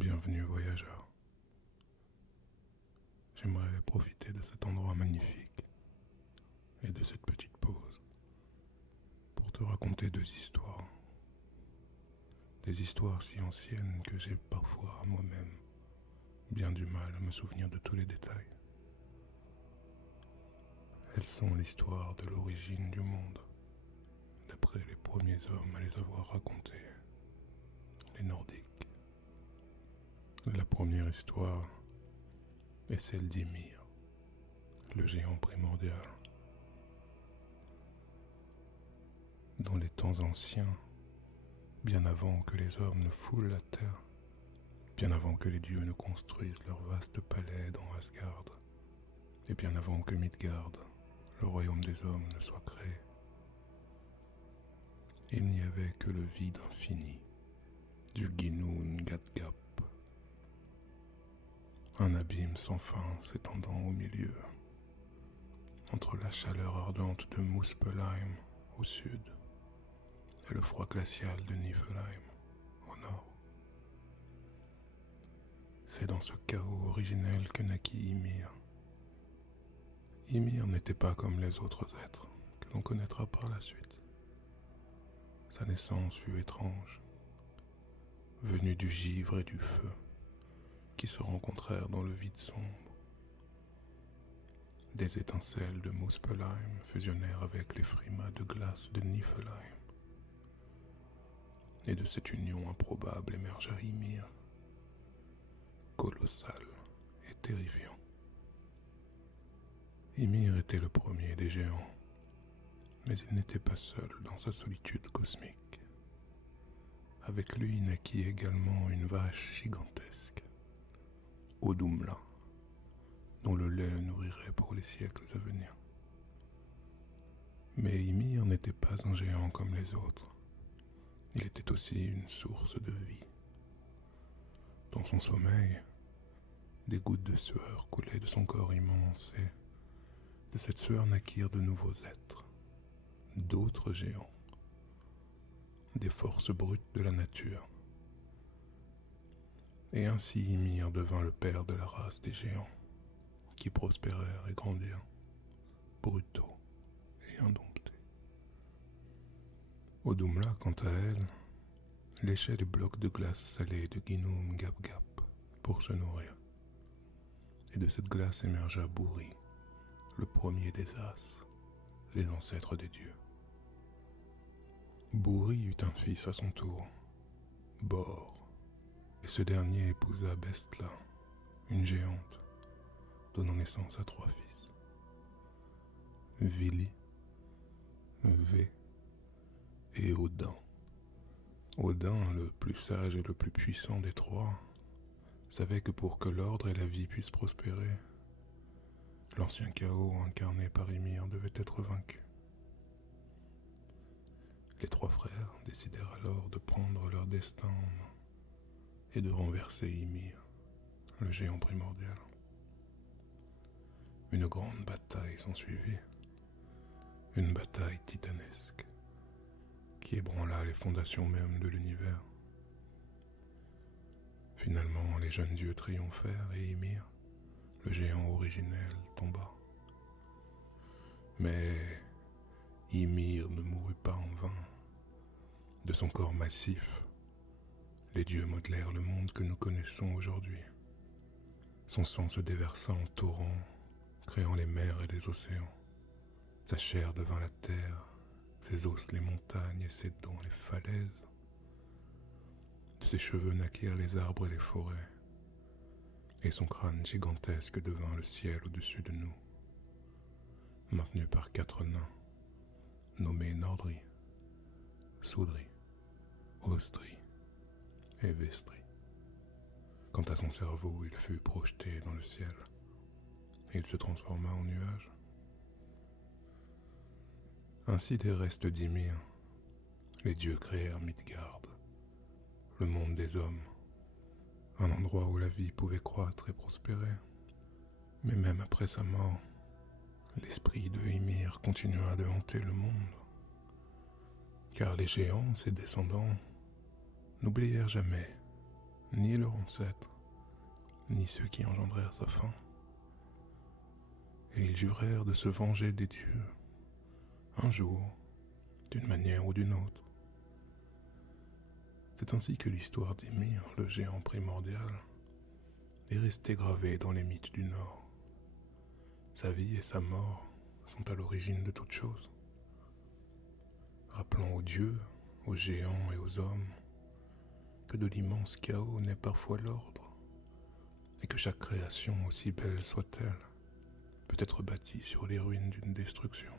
Bienvenue voyageur. J'aimerais profiter de cet endroit magnifique et de cette petite pause pour te raconter deux histoires. Des histoires si anciennes que j'ai parfois moi-même bien du mal à me souvenir de tous les détails. Elles sont l'histoire de l'origine du monde, d'après les premiers hommes à les avoir racontées, les Nordiques. La première histoire est celle d'Ymir, le géant primordial. Dans les temps anciens, bien avant que les hommes ne foulent la terre, bien avant que les dieux ne construisent leur vaste palais dans Asgard, et bien avant que Midgard, le royaume des hommes, ne soit créé, il n'y avait que le vide infini du Ginnungagap, un abîme sans fin s'étendant au milieu, entre la chaleur ardente de Muspelheim au sud et le froid glacial de Niflheim au nord. C'est dans ce chaos originel que naquit Ymir. Ymir n'était pas comme les autres êtres que l'on connaîtra par la suite. Sa naissance fut étrange, venue du givre et du feu qui se rencontrèrent dans le vide sombre. Des étincelles de Muspelheim fusionnèrent avec les frimas de glace de Niflheim. Et de cette union improbable émergea Ymir, colossal et terrifiant. Ymir était le premier des géants, mais il n'était pas seul dans sa solitude cosmique. Avec lui naquit également une vache gigantesque, Audumla, dont le lait le nourrirait pour les siècles à venir. Mais Ymir n'était pas un géant comme les autres. Il était aussi une source de vie. Dans son sommeil, des gouttes de sueur coulaient de son corps immense et de cette sueur naquirent de nouveaux êtres, d'autres géants, des forces brutes de la nature. Et ainsi Ymir devint le père de la race des géants, qui prospérèrent et grandirent, brutaux et indomptés. Audumla, quant à elle, léchait les blocs de glace salée de Ginnungagap pour se nourrir. Et de cette glace émergea Buri, le premier des As, les ancêtres des dieux. Buri eut un fils à son tour, Bor, et ce dernier épousa Bestla, une géante, donnant naissance à 3 fils. Vili, Vé et Odin. Odin, le plus sage et le plus puissant des 3, savait que pour que l'ordre et la vie puissent prospérer, l'ancien chaos incarné par Ymir devait être vaincu. Les 3 frères décidèrent alors de prendre leur destin en main et de renverser Ymir, le géant primordial. Une grande bataille s'ensuivit, une bataille titanesque, qui ébranla les fondations mêmes de l'univers. Finalement, les jeunes dieux triomphèrent et Ymir, le géant originel, tomba. Mais Ymir ne mourut pas en vain. De son corps massif, les dieux modelèrent le monde que nous connaissons aujourd'hui. Son sang se déversa en torrents, créant les mers et les océans. Sa chair devint la terre, ses os les montagnes et ses dents les falaises. De ses cheveux naquirent les arbres et les forêts, et son crâne gigantesque devint le ciel au-dessus de nous, maintenu par 4 nains, nommés Nordri, Sudri, Ostri et Vestri. Quant à son cerveau, il fut projeté dans le ciel, et il se transforma en nuage. Ainsi des restes d'Ymir, les dieux créèrent Midgard, le monde des hommes, un endroit où la vie pouvait croître et prospérer. Mais même après sa mort, l'esprit de Ymir continua de hanter le monde, car les géants, ses descendants, n'oublièrent jamais ni leurs ancêtres, ni ceux qui engendrèrent sa fin. Et ils jurèrent de se venger des dieux, un jour, d'une manière ou d'une autre. C'est ainsi que l'histoire d'Ymir, le géant primordial, est restée gravée dans les mythes du Nord. Sa vie et sa mort sont à l'origine de toute chose, rappelant aux dieux, aux géants et aux hommes que de l'immense chaos naît parfois l'ordre, et que chaque création, aussi belle soit-elle, peut être bâtie sur les ruines d'une destruction.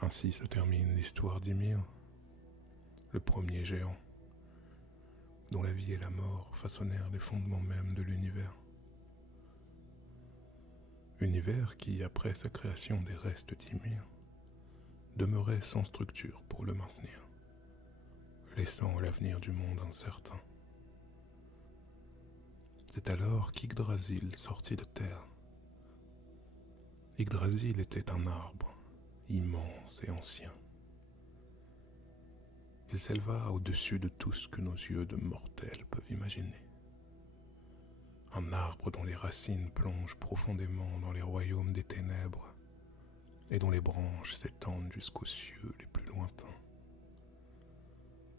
Ainsi se termine l'histoire d'Ymir, le premier géant, dont la vie et la mort façonnèrent les fondements mêmes de l'univers. Univers qui, après sa création des restes d'Ymir, demeurait sans structure pour le maintenir, laissant l'avenir du monde incertain. C'est alors qu'Yggdrasil sortit de terre. Yggdrasil était un arbre, immense et ancien. Il s'éleva au-dessus de tout ce que nos yeux de mortels peuvent imaginer. Un arbre dont les racines plongent profondément dans les royaumes des ténèbres et dont les branches s'étendent jusqu'aux cieux les plus lointains.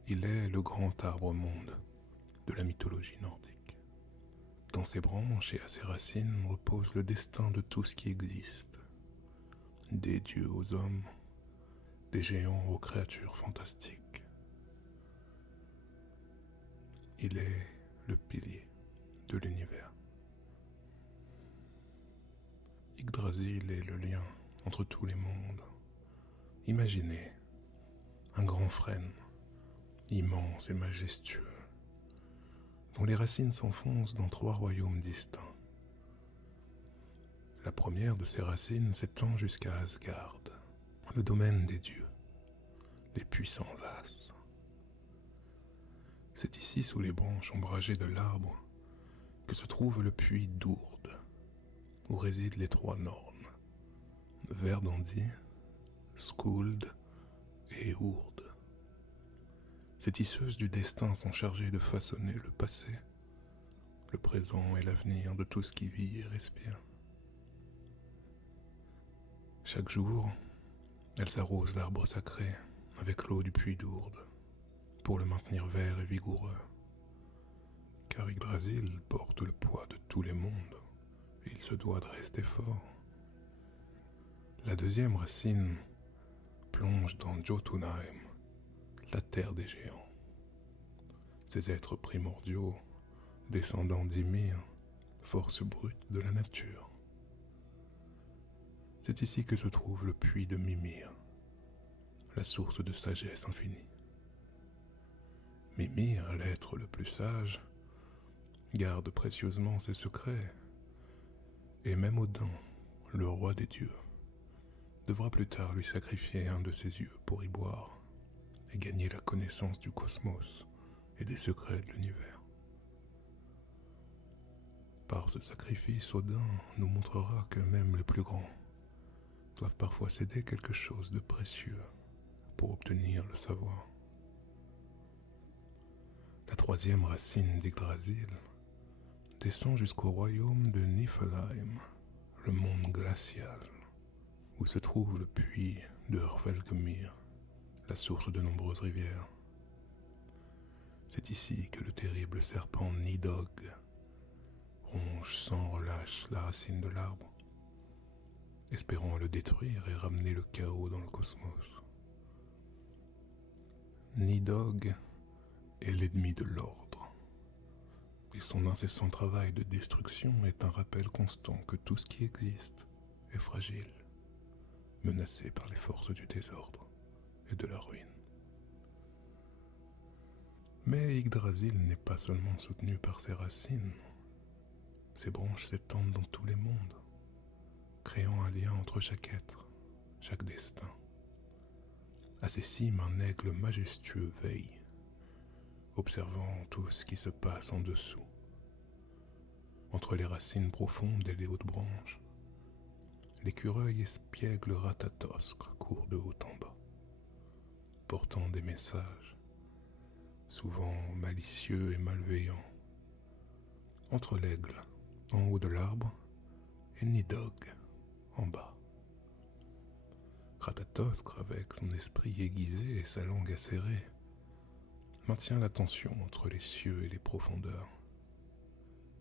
Il est le grand arbre-monde de la mythologie nordique. Dans ses branches et à ses racines repose le destin de tout ce qui existe, des dieux aux hommes, des géants aux créatures fantastiques. Il est le pilier de l'univers. Yggdrasil est le lien entre tous les mondes. Imaginez un grand frêne, immense et majestueux, dont les racines s'enfoncent dans 3 royaumes distincts. La première de ces racines s'étend jusqu'à Asgard, le domaine des dieux, les puissants As. C'est ici, sous les branches ombragées de l'arbre, que se trouve le puits d'Ourd, où résident les 3 Nornes, Verdandi, Skuld et Urd. Ces tisseuses du destin sont chargées de façonner le passé, le présent et l'avenir de tout ce qui vit et respire. Chaque jour, elles arrosent l'arbre sacré avec l'eau du puits d'Ourd pour le maintenir vert et vigoureux. Car Yggdrasil porte le poids de tous les mondes et il se doit de rester fort. La deuxième racine plonge dans Jotunheim, la terre des géants. Ces êtres primordiaux, descendants d'Ymir, force brute de la nature. C'est ici que se trouve le puits de Mimir, la source de sagesse infinie. Mimir, l'être le plus sage, garde précieusement ses secrets, et même Odin, le roi des dieux, devra plus tard lui sacrifier un de ses yeux pour y boire et gagner la connaissance du cosmos et des secrets de l'univers. Par ce sacrifice, Odin nous montrera que même les plus grands doivent parfois céder quelque chose de précieux pour obtenir le savoir. La troisième racine d'Yggdrasil descend jusqu'au royaume de Niflheim, le monde glacial, où se trouve le puits de Hvergelmir, la source de nombreuses rivières. C'est ici que le terrible serpent Nidhogg ronge sans relâche la racine de l'arbre, espérant le détruire et ramener le chaos dans le cosmos. Nidhogg est l'ennemi de l'ordre, et son incessant travail de destruction est un rappel constant que tout ce qui existe est fragile, menacé par les forces du désordre et de la ruine. Mais Yggdrasil n'est pas seulement soutenu par ses racines. Ses branches s'étendent dans tous les mondes, créant un lien entre chaque être, chaque destin. À ses cimes, un aigle majestueux veille, observant tout ce qui se passe en dessous. Entre les racines profondes et les hautes branches, l'écureuil espiègle Ratatoskr court de haut en bas, portant des messages, souvent malicieux et malveillant, entre l'aigle en haut de l'arbre et Nidhogg en bas. Ratatoskr, avec son esprit aiguisé et sa langue acérée, maintient la tension entre les cieux et les profondeurs,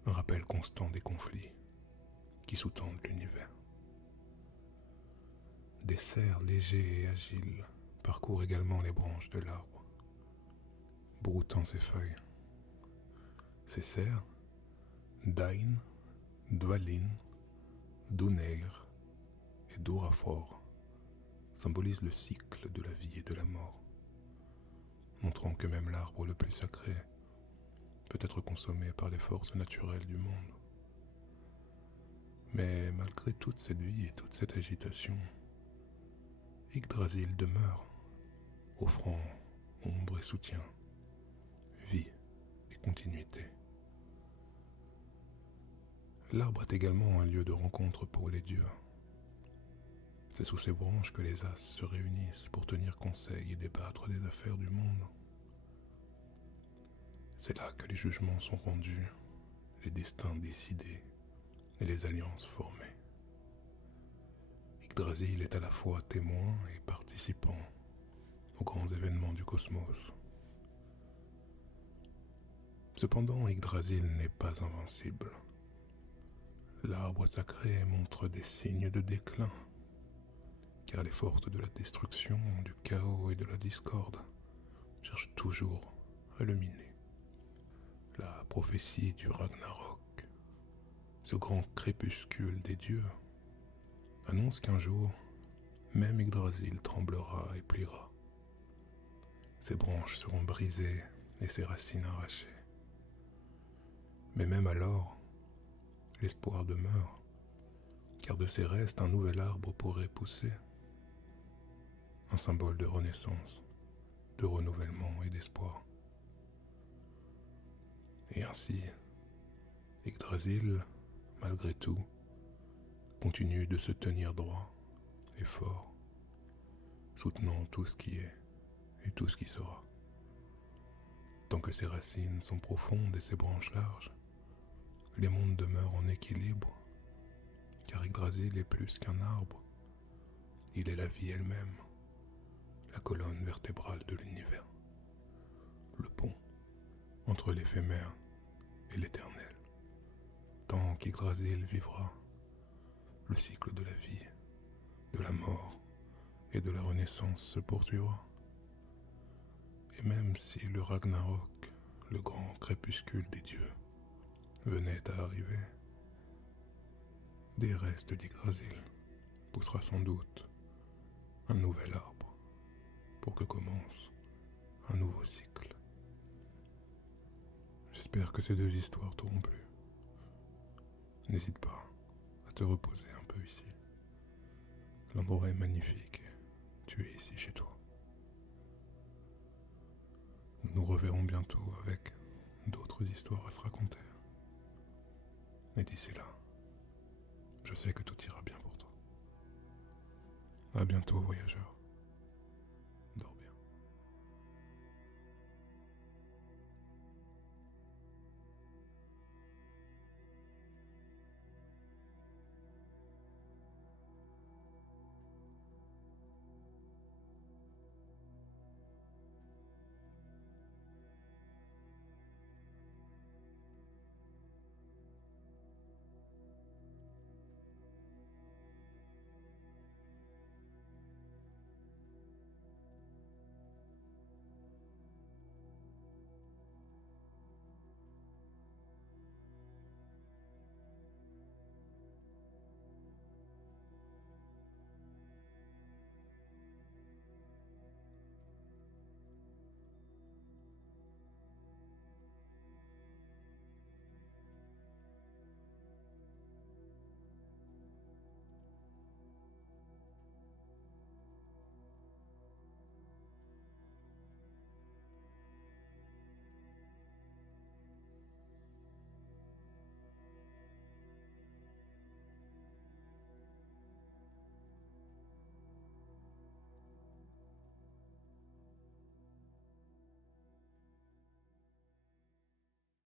un rappel constant des conflits qui sous-tendent l'univers. Des cerfs légers et agiles parcourent également les branches de l'arbre, broutant ses feuilles. Ces cerfs, Dain, Dvalin, Duneyr et Durafor, symbolisent le cycle de la vie et de la mort, montrant que même l'arbre le plus sacré peut être consommé par les forces naturelles du monde. Mais malgré toute cette vie et toute cette agitation, Yggdrasil demeure, offrant ombre et soutien, vie et continuité. L'arbre est également un lieu de rencontre pour les dieux. C'est sous ses branches que les As se réunissent pour tenir conseil et débattre des affaires du monde. C'est là que les jugements sont rendus, les destins décidés et les alliances formées. Yggdrasil est à la fois témoin et participant aux grands événements du cosmos. Cependant, Yggdrasil n'est pas invincible. L'arbre sacré montre des signes de déclin, car les forces de la destruction, du chaos et de la discorde cherchent toujours à le miner. La prophétie du Ragnarok, ce grand crépuscule des dieux, annonce qu'un jour, même Yggdrasil tremblera et pliera. Ses branches seront brisées et ses racines arrachées. Mais même alors, l'espoir demeure, car de ses restes un nouvel arbre pourrait pousser, un symbole de renaissance, de renouvellement et d'espoir. Et ainsi, Yggdrasil, malgré tout, continue de se tenir droit et fort, soutenant tout ce qui est et tout ce qui sera. Tant que ses racines sont profondes et ses branches larges, les mondes demeurent en équilibre, car Yggdrasil est plus qu'un arbre. Il est la vie elle-même, la colonne vertébrale de l'univers, le pont entre l'éphémère et l'éternel. Tant qu'Yggdrasil vivra, le cycle de la vie, de la mort et de la renaissance se poursuivra. Et même si le Ragnarok, le grand crépuscule des dieux, venait à arriver, des restes d'Yggdrasil poussera sans doute un nouvel arbre pour que commence un nouveau cycle. J'espère que ces deux histoires t'auront plu. N'hésite pas à te reposer un peu ici. L'endroit est magnifique et tu es ici chez toi. Nous nous reverrons bientôt avec d'autres histoires à se raconter. Et d'ici là, je sais que tout ira bien pour toi. À bientôt, voyageur.